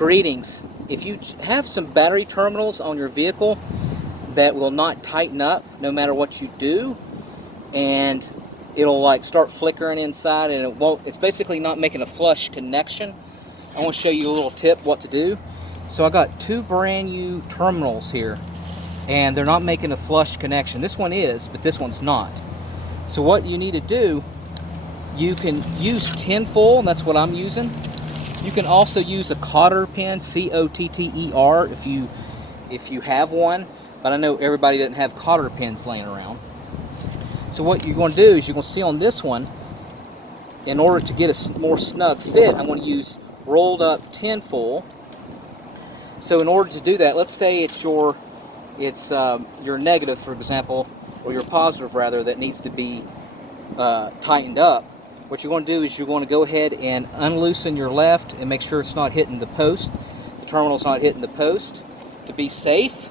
Greetings. If you have some battery terminals on your vehicle that will not tighten up no matter what you do, and it'll like start flickering inside and it's basically not making a flush connection, I want to show you a little tip what to do. So I got two brand new terminals here and they're not making a flush connection. This one is, but this one's not. So what you need to do, you can use tinfoil, and that's what I'm using. You can also use a cotter pin, C-O-T-T-E-R, if you have one, but I know everybody doesn't have cotter pins laying around. So what you're going to do is you're going to see on this one, in order to get a more snug fit, I'm going to use rolled up tinfoil. So in order to do that, let's say it's your negative, for example, or your positive rather, that needs to be tightened up. What you're going to do is you're going to go ahead and unloosen your left and make sure it's not hitting the post. The terminal's not hitting the post to be safe.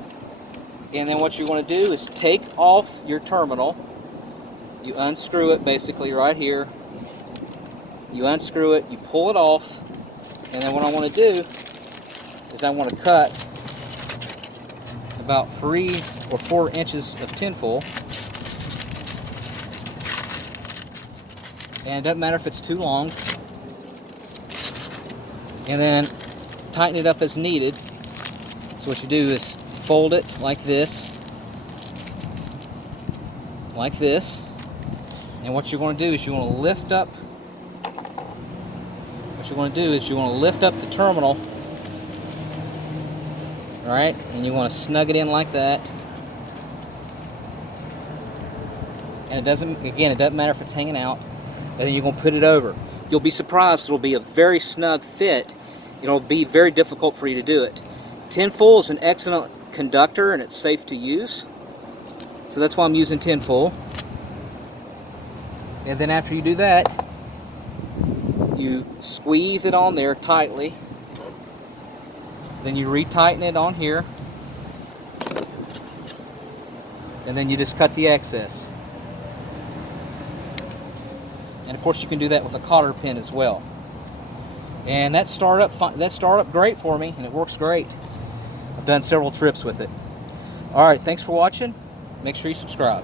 And then what you're going to do is take off your terminal. You unscrew it basically right here. You unscrew it, you pull it off, and then what I want to do is I want to cut about 3 or 4 inches of tinfoil. And it doesn't matter if it's too long. And then tighten it up as needed. So what you do is fold it like this. Like this. And what you're going to do is you want to lift up. What you're going to do is you want to lift up the terminal. Alright? And you want to snug it in like that. And it doesn't matter if it's hanging out. And then you're going to put it over. You'll be surprised, it'll be a very snug fit. It'll be very difficult for you to do it. Tinfoil is an excellent conductor and it's safe to use. So that's why I'm using tinfoil. And then after you do that, you squeeze it on there tightly. Then you retighten it on here. And then you just cut the excess. And of course you can do that with a cotter pin as well. And that started up great for me, and it works great. I've done several trips with it. Alright, thanks for watching. Make sure you subscribe.